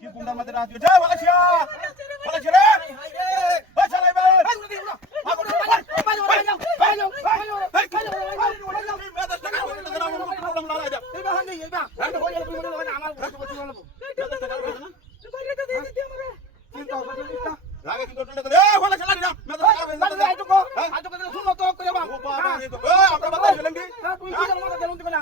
কি কুন্ডার মধ্যে রাত উঠে বলে ছিয়া বলে ছিয়া রে রাগে কিন্তু টলে করে? এ বলে চালাই না। মে তো চলে তুই কি তুই হ্যাঁ না না কি কি হ্যাঁ? এই আচ্ছা তোরে তো কথা বুঝতে না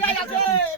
আই আই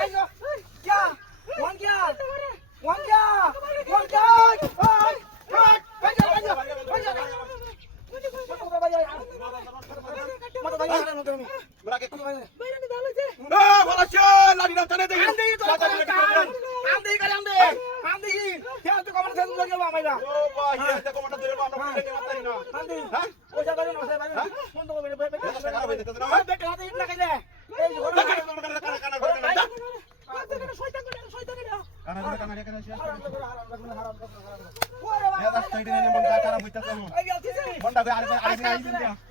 Bunda, ada ada ada ada.